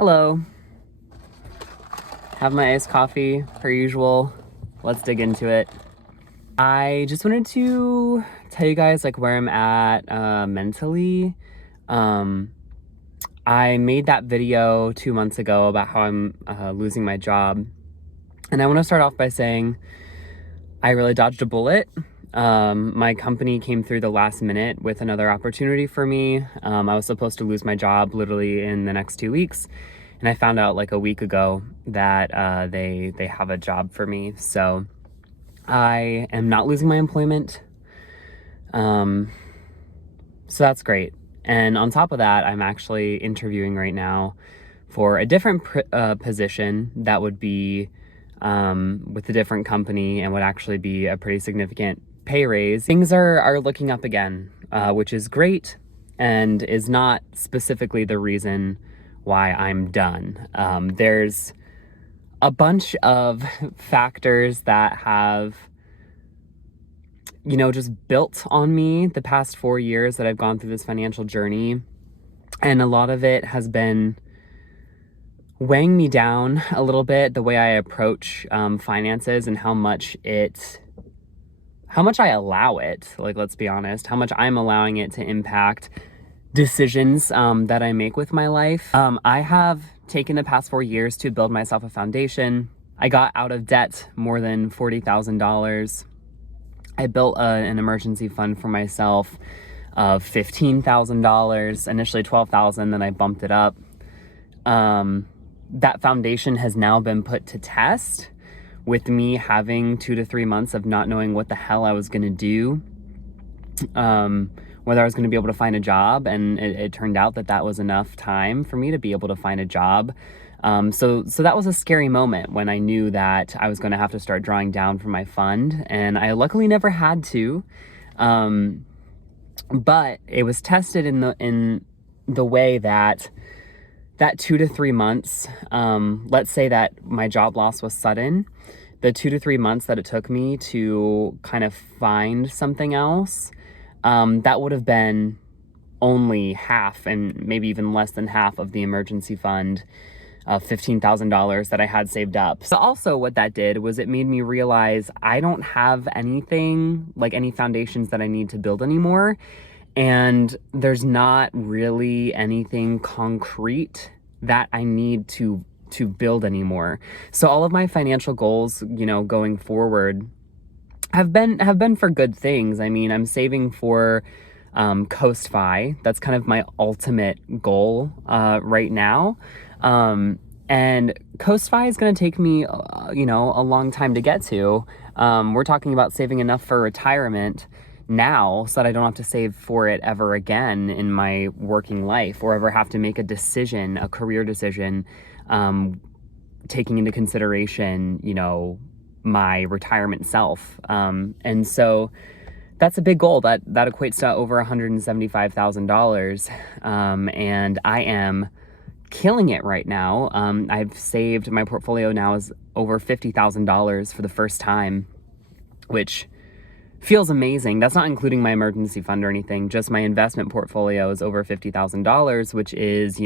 Hello. Have my iced coffee per usual. Let's dig into it. I just wanted to tell you guys like where I'm at mentally. I made that video 2 months ago about how I'm losing my job. And I want to start off by saying I really dodged a bullet. My company came through the last minute with another opportunity for me. I was supposed to lose my job literally in the next 2 weeks. And I found out like a week ago that they have a job for me. So I am not losing my employment. So that's great. And on top of that, I'm actually interviewing right now for a different position that would be with a different company and would actually be a pretty significant pay raise. Things are looking up again, which is great and is not specifically the reason why I'm done. There's a bunch of factors that have, just built on me the past 4 years that I've gone through this financial journey. And a lot of it has been weighing me down a little bit, the way I approach finances and how much I allow it, like, let's be honest, how much I'm allowing it to impact decisions that I make with my life. I have taken the past 4 years to build myself a foundation. I got out of debt more than $40,000. I built an emergency fund for myself of $15,000, initially $12,000, then I bumped it up. That foundation has now been put to test with me having 2 to 3 months of not knowing what the hell I was going to do, whether I was going to be able to find a job. And it turned out that was enough time for me to be able to find a job. So that was a scary moment when I knew that I was going to have to start drawing down from my fund, and I luckily never had to. But it was tested in the way that 2 to 3 months, let's say that my job loss was sudden, the 2 to 3 months that it took me to kind of find something else, that would have been only half and maybe even less than half of the emergency fund of $15,000 that I had saved up. So also what that did was it made me realize I don't have anything, like any foundations that I need to build anymore. And there's not really anything concrete that I need to build anymore. So all of my financial goals, going forward have been for good things. I mean, I'm saving for Coast Fi. That's kind of my ultimate goal right now. And Coast Fi is going to take me, a long time to get to. We're talking about saving enough for retirement now so that I don't have to save for it ever again in my working life, or ever have to make a decision, a career decision, taking into consideration, my retirement self. And so that's a big goal that equates to over $175,000. And I am killing it right now. I've saved, my portfolio now is over $50,000 for the first time, which feels amazing. That's not including my emergency fund or anything. Just my investment portfolio is over $50,000, which is,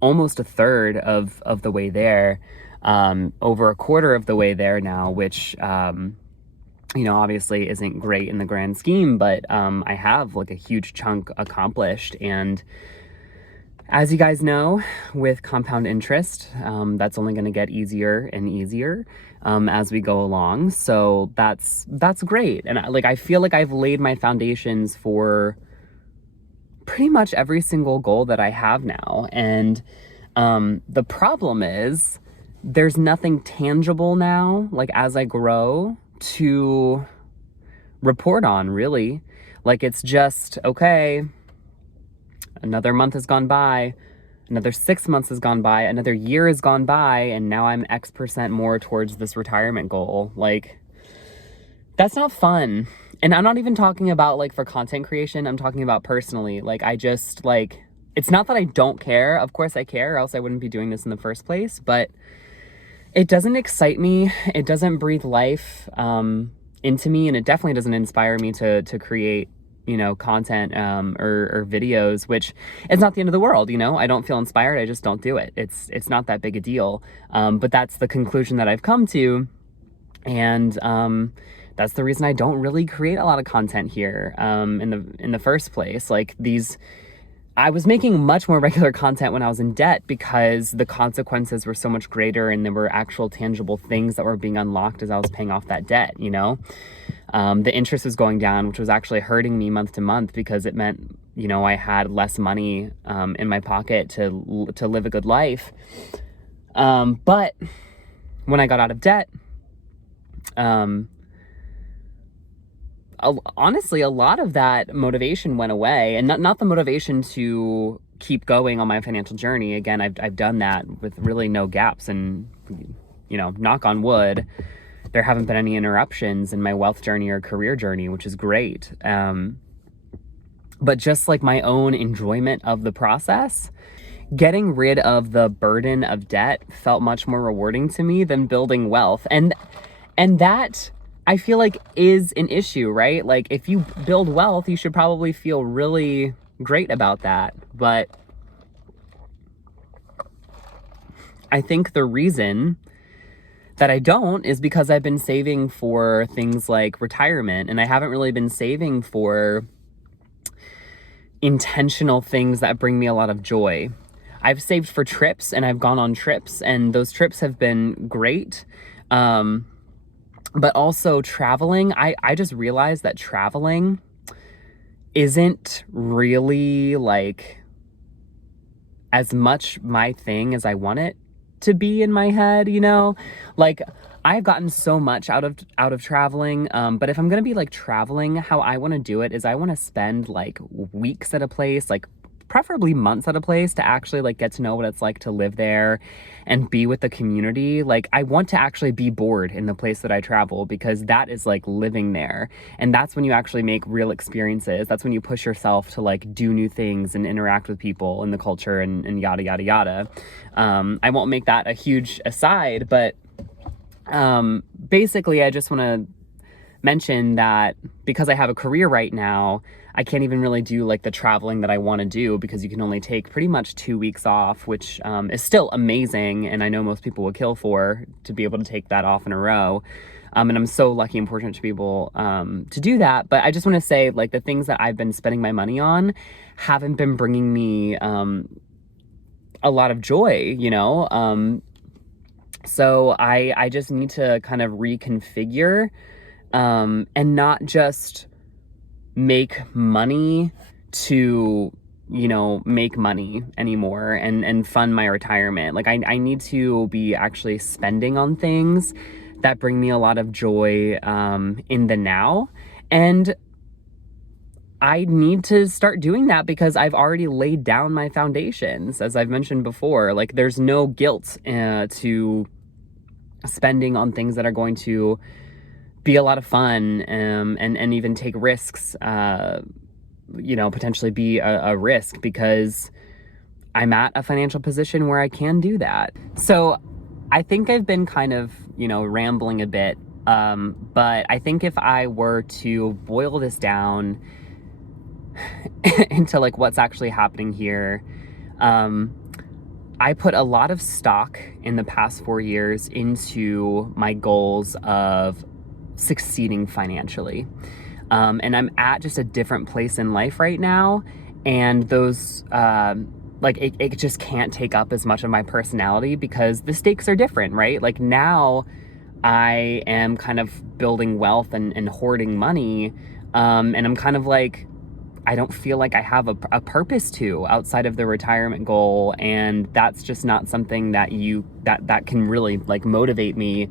almost a third of the way there, over a quarter of the way there now, which, obviously isn't great in the grand scheme, but I have like a huge chunk accomplished. And as you guys know, with compound interest, that's only going to get easier and easier as we go along. So that's great. And I feel like I've laid my foundations for pretty much every single goal that I have now. And the problem is there's nothing tangible now, like as I grow, to report on, really. Like, it's just, okay, another month has gone by, another 6 months has gone by, another year has gone by, and now I'm X% more towards this retirement goal. Like, that's not fun. And I'm not even talking about like for content creation. I'm talking about personally. Like, I just like, it's not that I don't care. Of course I care, or else I wouldn't be doing this in the first place. But it doesn't excite me. It doesn't breathe life into me. And it definitely doesn't inspire me to create content or videos, which is not the end of the world. I don't feel inspired, I just don't do it. It's not that big a deal. But that's the conclusion that I've come to. And that's the reason I don't really create a lot of content here in the first place. Like I was making much more regular content when I was in debt because the consequences were so much greater and there were actual tangible things that were being unlocked as I was paying off that debt, The interest was going down, which was actually hurting me month to month because it meant, I had less money in my pocket to live a good life. But when I got out of debt, honestly, a lot of that motivation went away, and not the motivation to keep going on my financial journey. Again, I've done that with really no gaps, and knock on wood, there haven't been any interruptions in my wealth journey or career journey, which is great. But just like my own enjoyment of the process, getting rid of the burden of debt felt much more rewarding to me than building wealth. And that, I feel like, is an issue, right? Like, if you build wealth, you should probably feel really great about that. But I think the reason that I don't is because I've been saving for things like retirement, and I haven't really been saving for intentional things that bring me a lot of joy. I've saved for trips, and I've gone on trips, and those trips have been great. But also traveling, I just realized that traveling isn't really like as much my thing as I want it to be in my head, Like, I've gotten so much out of traveling, but if I'm gonna be like traveling, how I want to do it is I want to spend like weeks at a place, like preferably months at a place, to actually like get to know what it's like to live there and be with the community. Like, I want to actually be bored in the place that I travel, because that is like living there. And that's when you actually make real experiences. That's when you push yourself to like do new things and interact with people in the culture and yada, yada, yada. I won't make that a huge aside, but basically I just want to mention that because I have a career right now, I can't even really do like the traveling that I want to do, because you can only take pretty much 2 weeks off, which is still amazing. And I know most people would kill for to be able to take that off in a row. And I'm so lucky and fortunate to be able to do that. But I just want to say, like, the things that I've been spending my money on haven't been bringing me a lot of joy, So I just need to kind of reconfigure and not just make money to, make money anymore and fund my retirement. Like, I need to be actually spending on things that bring me a lot of joy in the now. And I need to start doing that because I've already laid down my foundations, as I've mentioned before. Like, there's no guilt to spending on things that are going to be a lot of fun and even take risks, potentially be a risk, because I'm at a financial position where I can do that. So I think I've been kind of, rambling a bit, but I think if I were to boil this down into like what's actually happening here, I put a lot of stock in the past 4 years into my goals of succeeding financially. And I'm at just a different place in life right now. And those, it just can't take up as much of my personality because the stakes are different, right? Like, now I am kind of building wealth and hoarding money. And I'm kind of like, I don't feel like I have a purpose to outside of the retirement goal. And that's just not something that that can really like motivate me,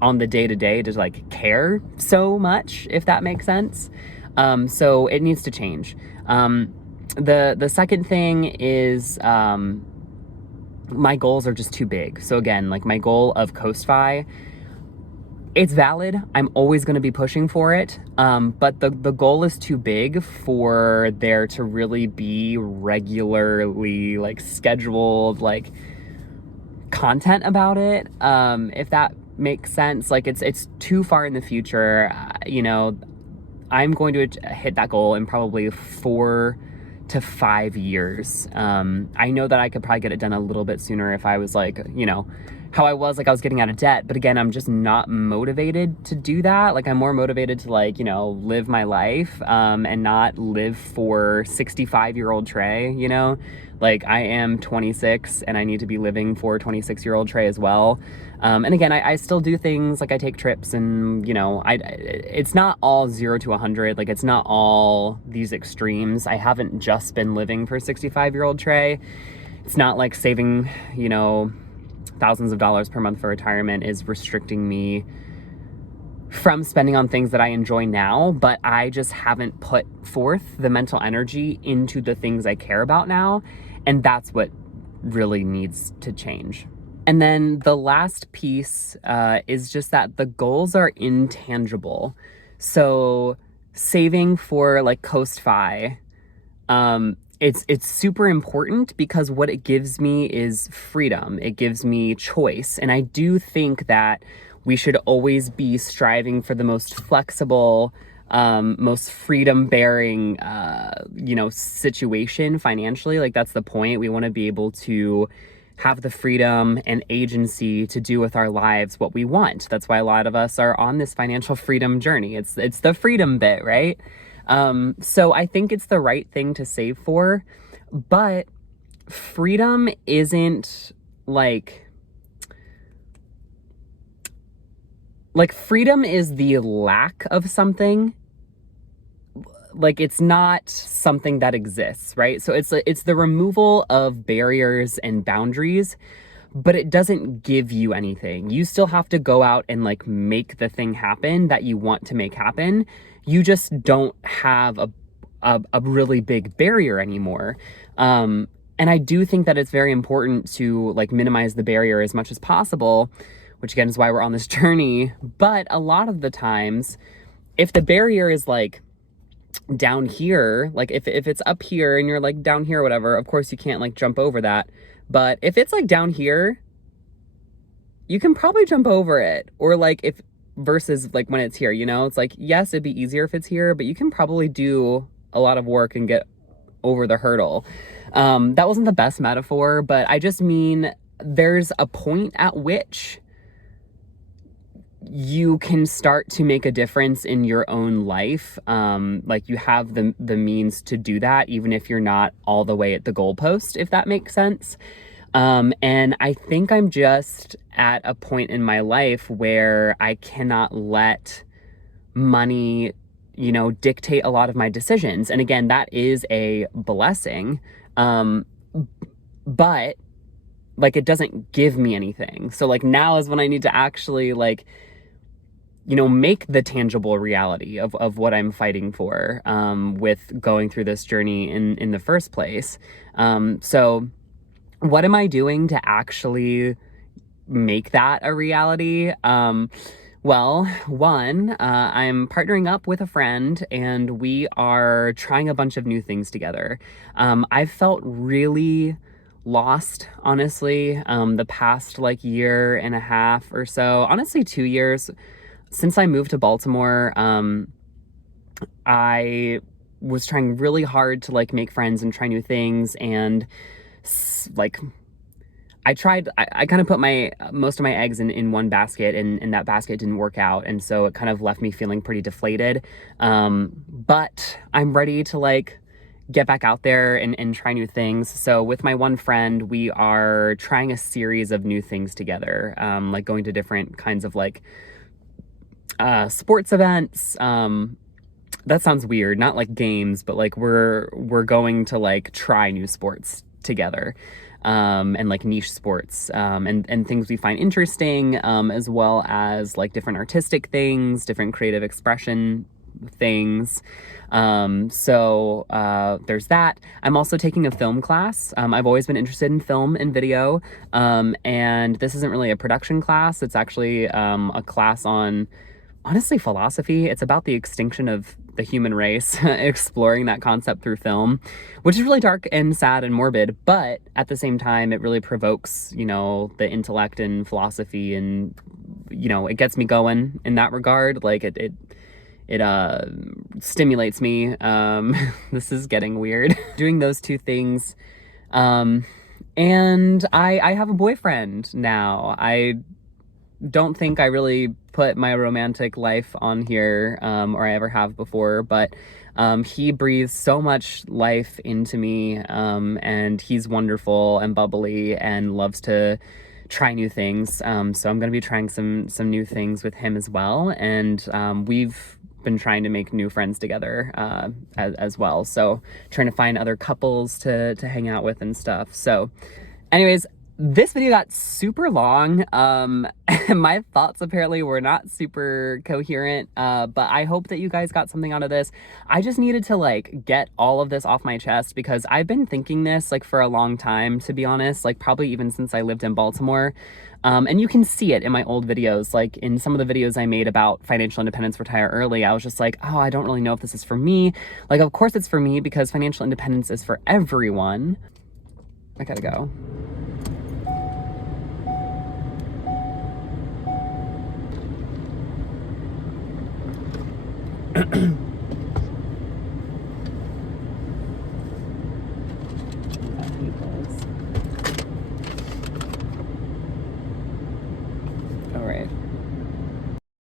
on the day-to-day to like care so much, if that makes sense. So it needs to change. The second thing is, my goals are just too big. So again, like my goal of Coast-Fi, it's valid. I'm always going to be pushing for it. But the goal is too big for there to really be regularly like scheduled like content about it. If that makes sense. Like, it's too far in the future. I'm going to hit that goal in probably 4 to 5 years. I know that I could probably get it done a little bit sooner if I was like, you know, how I was, like I was getting out of debt. But again, I'm just not motivated to do that. Like, I'm more motivated to, like, you know, live my life, and not live for 65-year-old Trey, you know? Like, I am 26 and I need to be living for 26-year-old Trey as well. And again, I still do things, like I take trips and, you know, it's not all 0 to 100. Like, it's not all these extremes. I haven't just been living for 65-year-old Trey. It's not like saving, you know, thousands of dollars per month for retirement is restricting me from spending on things that I enjoy now, but I just haven't put forth the mental energy into the things I care about now. And that's what really needs to change. And then the last piece is just that the goals are intangible. So saving for like Coast Fi, it's super important because what it gives me is freedom. It gives me choice. And I do think that we should always be striving for the most flexible, most freedom-bearing, you know, situation financially. Like, that's the point. We want to be able to have the freedom and agency to do with our lives what we want. That's why a lot of us are on this financial freedom journey. It's the freedom bit, right? So I think it's the right thing to save for, but freedom isn't like freedom is the lack of something. Like, it's not something that exists, right? So it's the removal of barriers and boundaries, but it doesn't give you anything. You still have to go out and like make the thing happen that you want to make happen. You just don't have a really big barrier anymore. And I do think that it's very important to like minimize the barrier as much as possible, which again is why we're on this journey. But a lot of the times, if the barrier is like down here, like if it's up here and you're like down here or whatever, of course you can't like jump over that. But if it's like down here, you can probably jump over it. Or like if versus like when it's here, you know, it's like, yes, it'd be easier if it's here, but you can probably do a lot of work and get over the hurdle. That wasn't the best metaphor, but I just mean there's a point at which you can start to make a difference in your own life. Like, you have the means to do that, even if you're not all the way at the goalpost, if that makes sense. And I think I'm just at a point in my life where I cannot let money, you know, dictate a lot of my decisions. And again, that is a blessing. But like, it doesn't give me anything. So like, now is when I need to actually like, you know, make the tangible reality of what I'm fighting for, with going through this journey in the first place. So what am I doing to actually make that a reality? Well, one, I'm partnering up with a friend and we are trying a bunch of new things together. I've felt really lost, honestly, the past like year and a half or so, honestly 2 years. Since I moved to Baltimore, I was trying really hard to like make friends and try new things. And like, I kind of put most of my eggs in one basket, and that basket didn't work out. And so it kind of left me feeling pretty deflated. But I'm ready to like get back out there and try new things. So with my one friend, we are trying a series of new things together, like going to different kinds of like sports events. That sounds weird, not like games, but like we're going to like try new sports together, and like niche sports, and things we find interesting, as well as like different artistic things, different creative expression things. So there's that. I'm also taking a film class. I've always been interested in film and video, and this isn't really a production class. It's actually a class on, honestly, philosophy. It's about the extinction of the human race, exploring that concept through film, which is really dark and sad and morbid, but at the same time, it really provokes, you know, the intellect and philosophy, and, you know, it gets me going in that regard. Like, it stimulates me. This is getting weird. Doing those two things. And I have a boyfriend now. I don't think I really put my romantic life on here, or I ever have before, but he breathes so much life into me, and he's wonderful and bubbly and loves to try new things. So I'm going to be trying some new things with him as well, and we've been trying to make new friends together as well. So trying to find other couples to hang out with and stuff. So anyways, this video got super long. My thoughts apparently were not super coherent, but I hope that you guys got something out of this. I just needed to like get all of this off my chest because I've been thinking this like for a long time, to be honest, like probably even since I lived in Baltimore. And you can see it in my old videos, like in some of the videos I made about financial independence, retire early. I was just like, oh, I don't really know if this is for me. Like, of course it's for me because financial independence is for everyone. I gotta go.